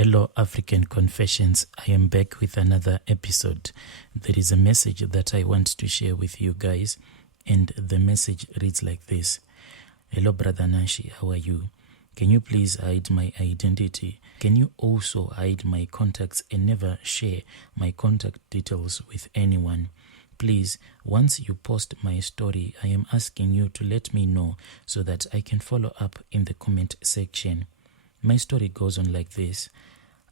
Hello, African Confessions. I am back with another episode. There is a message that I want to share with you guys, and the message reads like this. Hello, Brother Nashi, how are you? Can you please hide my identity? Can you also hide my contacts and never share my contact details with anyone? Please, once you post my story, I am asking you to let me know so that I can follow up in the comment section. My story goes on like this.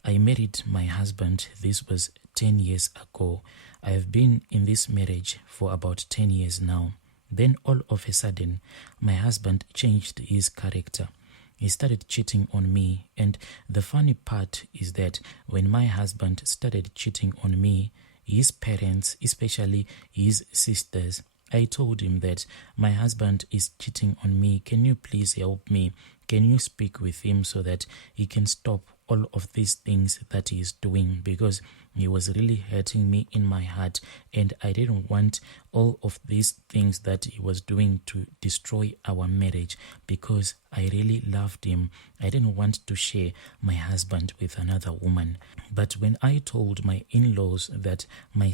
I married my husband. This was 10 years ago. I have been in this marriage for about 10 years now. Then all of a sudden, my husband changed his character. He started cheating on me, and the funny part is that when my husband started cheating on me, his parents, especially his sisters, I told him that my husband is cheating on me. Can you please help me? Can you speak with him so that he can stop all of these things that he is doing? Because he was really hurting me in my heart, and I didn't want all of these things that he was doing to destroy our marriage, because I really loved him. I didn't want to share my husband with another woman. But when I told my in-laws that my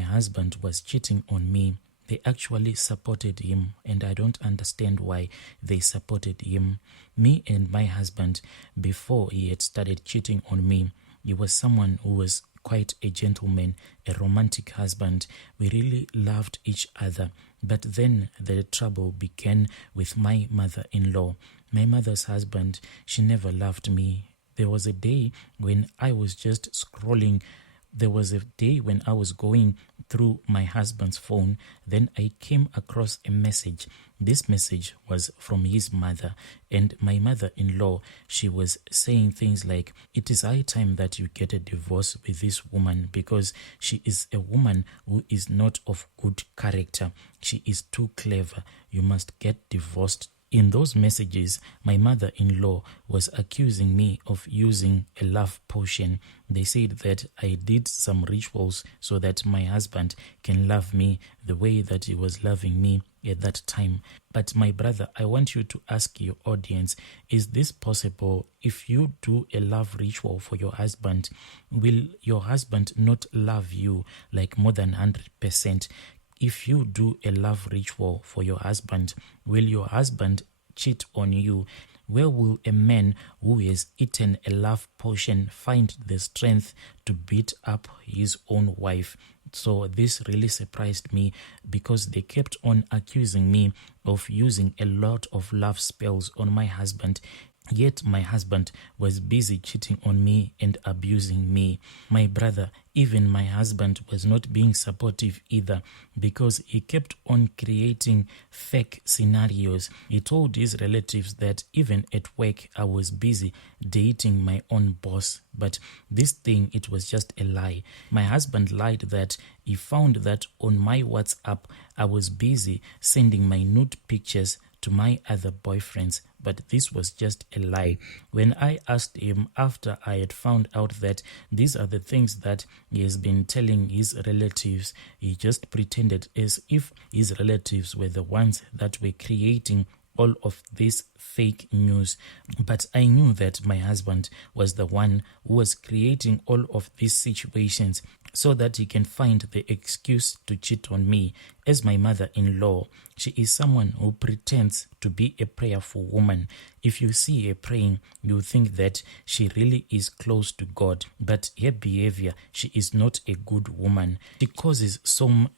husband was cheating on me, they actually supported him, and I don't understand why they supported him. Me and my husband, before he had started cheating on me, he was someone who was quite a gentleman, a romantic husband. We really loved each other. But then the trouble began with my mother-in-law. My mother's husband, she never loved me. There was a day when I was just scrolling. There was a day when I was going through my husband's phone. Then I came across a message. This message was from his mother, and my mother-in-law, she was saying things like, it is high time that you get a divorce with this woman, because she is a woman who is not of good character. She is too clever. You must get divorced. In those messages, my mother-in-law was accusing me of using a love potion. They said that I did some rituals so that my husband can love me the way that he was loving me at that time. But my brother, I want you to ask your audience, is this possible? If you do a love ritual for your husband, will your husband not love you like more than 100%? If you do a love ritual for your husband, will your husband cheat on you? Where will a man who has eaten a love potion find the strength to beat up his own wife? So this really surprised me, because they kept on accusing me of using a lot of love spells on my husband. Yet my husband was busy cheating on me and abusing me. My brother, even my husband was not being supportive either, because he kept on creating fake scenarios. He told his relatives that even at work I was busy dating my own boss. But this thing, it was just a lie. My husband lied that he found that on my WhatsApp I was busy sending my nude pictures to my other boyfriends, but this was just a lie. When I asked him after I had found out that these are the things that he has been telling his relatives, he just pretended as if his relatives were the ones that were creating all of this fake news. But I knew that my husband was the one who was creating all of these situations so that he can find the excuse to cheat on me. As my mother-in-law, she is someone who pretends to be a prayerful woman. If you see her praying, you think that she really is close to God. But her behavior, she is not a good woman. She causes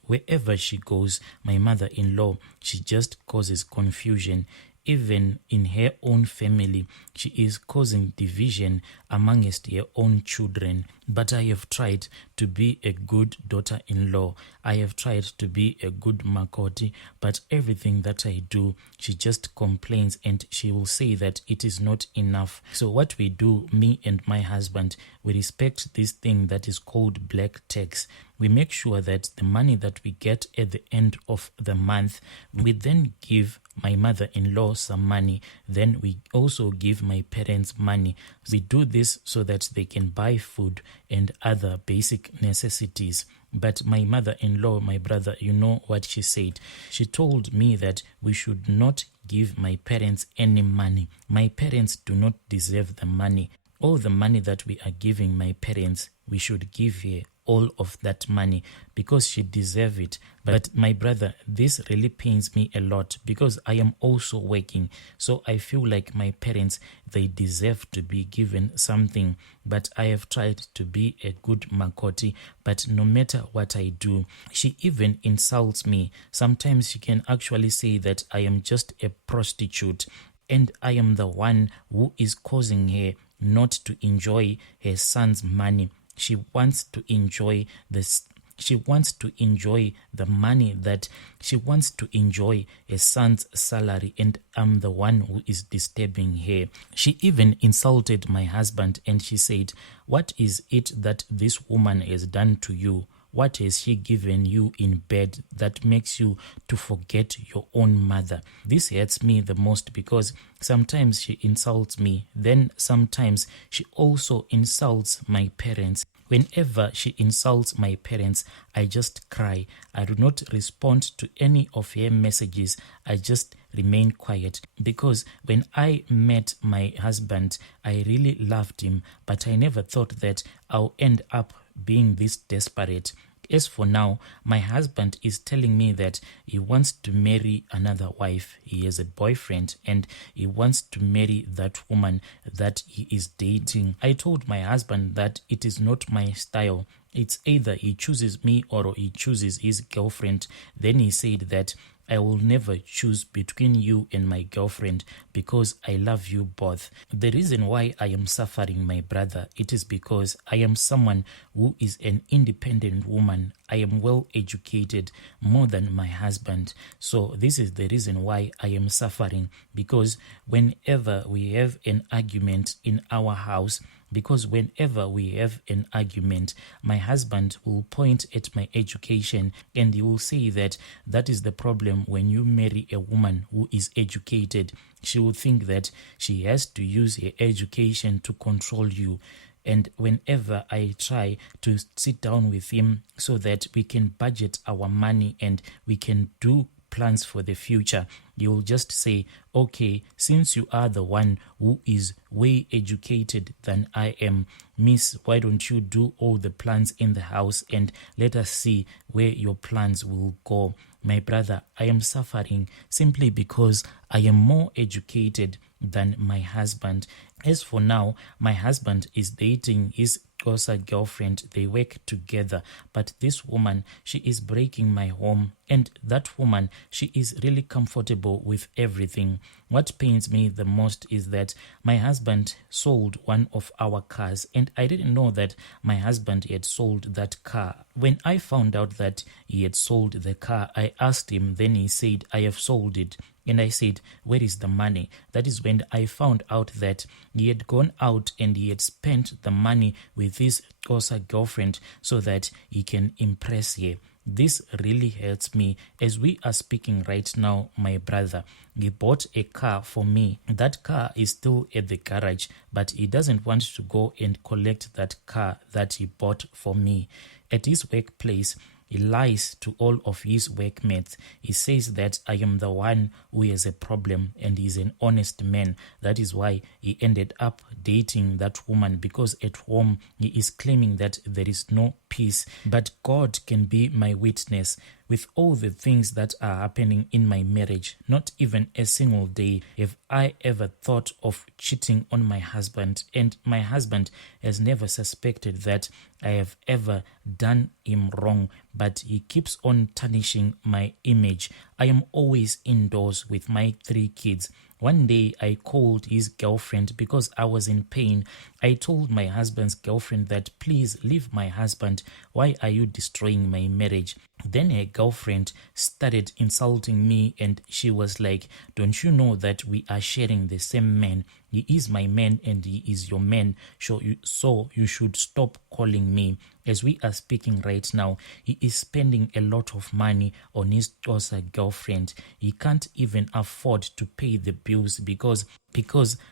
wherever she goes, my mother-in-law, she just causes confusion. Even in her own family, she is causing division amongst her own children. But I have tried to be a good daughter-in-law. I have tried to be a good makoti, but everything that I do, she just complains, and she will say that it is not enough. So what we do, me and my husband, we respect this thing that is called black tax. We make sure that the money that we get at the end of the month, we then give my mother-in-law some money. Then we also give my parents money. We do this so that they can buy food and other basic necessities. But my mother-in-law, my brother, you know what she said? She told me that we should not give my parents any money. My parents do not deserve the money. All the money that we are giving my parents, we should give her all of that money because she deserves it. But my brother, this really pains me a lot because I am also working. So I feel like my parents, they deserve to be given something. But I have tried to be a good makoti. But no matter what I do, she even insults me. Sometimes she can actually say that I am just a prostitute and I am the one who is causing her not to enjoy her son's money. She wants to enjoy this. She wants to enjoy the money that she wants to enjoy her son's salary, and I'm the one who is disturbing her. She even insulted my husband and she said, "What is it that this woman has done to you? What has she given you in bed that makes you to forget your own mother?" This hurts me the most because sometimes she insults me, then sometimes she also insults my parents. Whenever she insults my parents, I just cry. I do not respond to any of her messages. I just remain quiet because when I met my husband, I really loved him, but I never thought that I'll end up being this desperate. As for now, my husband is telling me that he wants to marry another wife. He has a boyfriend and he wants to marry that woman that he is dating. I told my husband that it is not my style. It's either he chooses me or he chooses his girlfriend. Then he said that I will never choose between you and my girlfriend because I love you both. The reason why I am suffering, my brother, it is because I am someone who is an independent woman. I am well educated more than my husband. So this is the reason why I am suffering, because whenever we have an argument in our house, my husband will point at my education and he will say that is the problem when you marry a woman who is educated. She will think that she has to use her education to control you. And whenever I try to sit down with him so that we can budget our money and we can do plans for the future, you'll just say, okay, since you are the one who is way educated than I am, miss, why don't you do all the plans in the house and let us see where your plans will go. My brother, I am suffering simply because I am more educated than my husband. As for now, my husband is dating his Xhosa girlfriend. They work together, but this woman, she is breaking my home, and that woman, she is really comfortable with everything. What pains me the most is that my husband sold one of our cars, and I didn't know that my husband had sold that car. When I found out that he had sold the car, I asked him, then he said, I have sold it. And I said, where is the money? That is when I found out that he had gone out and he had spent the money with his Xhosa girlfriend so that he can impress her. This really hurts me. As we are speaking right now, my brother, he bought a car for me. That car is still at the garage, but he doesn't want to go and collect that car that he bought for me. At his workplace, he lies to all of his workmates. He says that I am the one who has a problem and he's an honest man. That is why he ended up dating that woman, because at home he is claiming that there is no peace. But God can be my witness. With all the things that are happening in my marriage, not even a single day have I ever thought of cheating on my husband. And my husband has never suspected that I have ever done him wrong, but he keeps on tarnishing my image. I am always indoors with my 3 kids. One day I called his girlfriend because I was in pain. I told my husband's girlfriend that, please leave my husband. Why are you destroying my marriage? Then her girlfriend started insulting me and she was like, don't you know that we are sharing the same man? He is my man and he is your man. So you should stop calling me. As we are speaking right now, he is spending a lot of money on his Xhosa girlfriend. He can't even afford to pay the bills because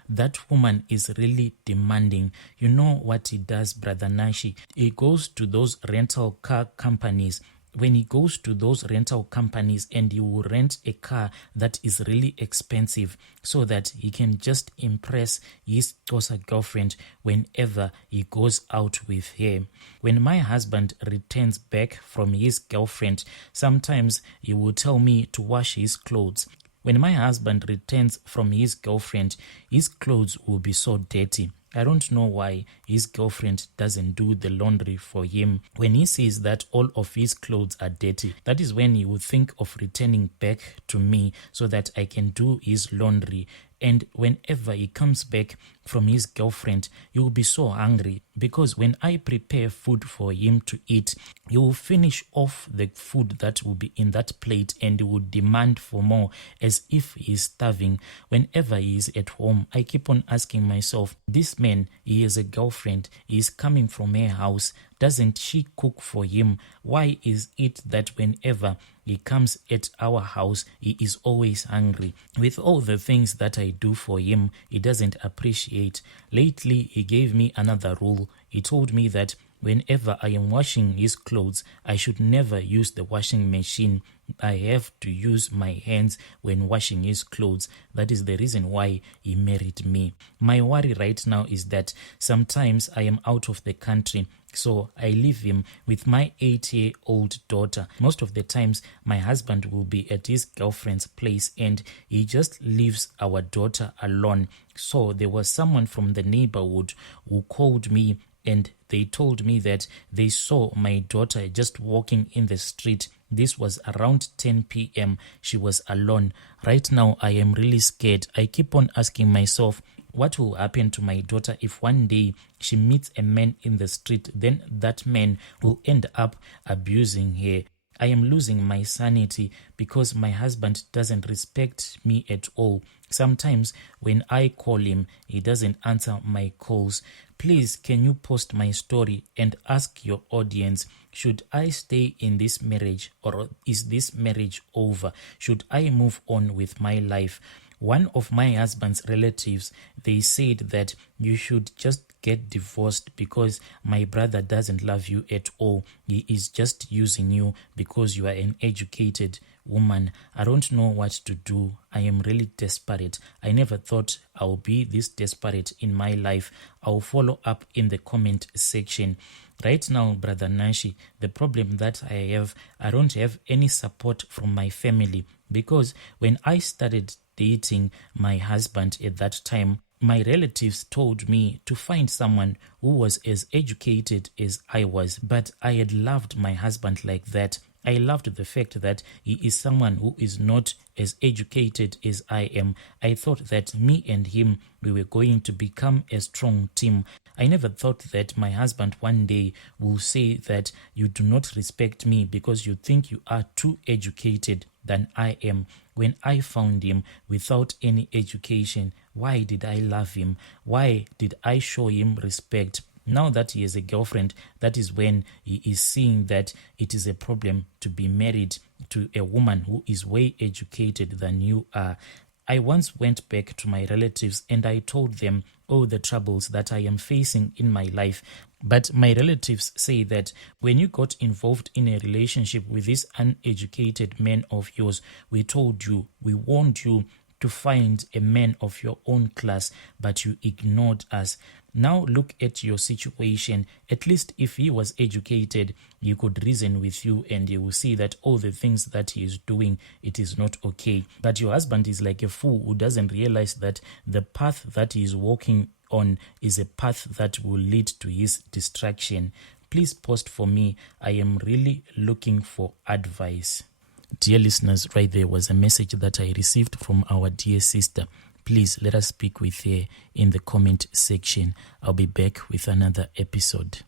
that woman is really demanding. You know what he does, Brother Nashi? He goes to those rental car companies when he goes to those rental companies and he will rent a car that is really expensive so that he can just impress his Xhosa girlfriend whenever he goes out with her. When my husband returns back from his girlfriend, sometimes he will tell me to wash his clothes. When my husband returns from his girlfriend, his clothes will be so dirty. I don't know why his girlfriend doesn't do the laundry for him. When he sees that all of his clothes are dirty, that is when he will think of returning back to me so that I can do his laundry. And whenever he comes back from his girlfriend, he will be so hungry because when I prepare food for him to eat, he will finish off the food that will be in that plate and he will demand for more as if he is starving. Whenever he is at home, I keep on asking myself, this man, he has a girlfriend, he is coming from her house. Doesn't she cook for him? Why is it that whenever he comes at our house, he is always hungry? With all the things that I do for him, he doesn't appreciate. Lately, he gave me another rule. He told me that whenever I am washing his clothes, I should never use the washing machine. I have to use my hands when washing his clothes. That is the reason why he married me. My worry right now is that sometimes I am out of the country, so I leave him with my 8-year-old daughter. Most of the times, my husband will be at his girlfriend's place and he just leaves our daughter alone. So there was someone from the neighborhood who called me and they told me that they saw my daughter just walking in the street. This was around 10 p.m. She was alone. Right now, I am really scared. I keep on asking myself, what will happen to my daughter if one day she meets a man in the street? Then that man will end up abusing her. I am losing my sanity because my husband doesn't respect me at all. Sometimes when I call him, he doesn't answer my calls. Please, can you post my story and ask your audience, should I stay in this marriage or is this marriage over? Should I move on with my life? One of my husband's relatives, they said that you should just get divorced because my brother doesn't love you at all. He is just using you because you are an educated woman. I don't know what to do. I am really desperate. I never thought I'll be this desperate in my life. I'll follow up in the comment section. Right now, Brother Nashi, the problem that I don't have any support from my family because when I started dating my husband at that time, my relatives told me to find someone who was as educated as I was, but I had loved my husband like that. I loved the fact that he is someone who is not as educated as I am. I thought that me and him, we were going to become a strong team. I never thought that my husband one day will say that you do not respect me because you think you are too educated than I am. When I found him without any education, why did I love him? Why did I show him respect? Now that he has a girlfriend, that is when he is seeing that it is a problem to be married to a woman who is way educated than you are. I once went back to my relatives and I told them all the troubles that I am facing in my life. But my relatives say that when you got involved in a relationship with this uneducated man of yours, we told you, we warned you to find a man of your own class, but you ignored us. Now look at your situation. At least if he was educated, he could reason with you and you will see that all the things that he is doing, it is not okay. But your husband is like a fool who doesn't realize that the path that he is walking on is a path that will lead to his destruction. Please post for me. I am really looking for advice. Dear listeners, right there was a message that I received from our dear sister. Please let us speak with her in the comment section. I'll be back with another episode.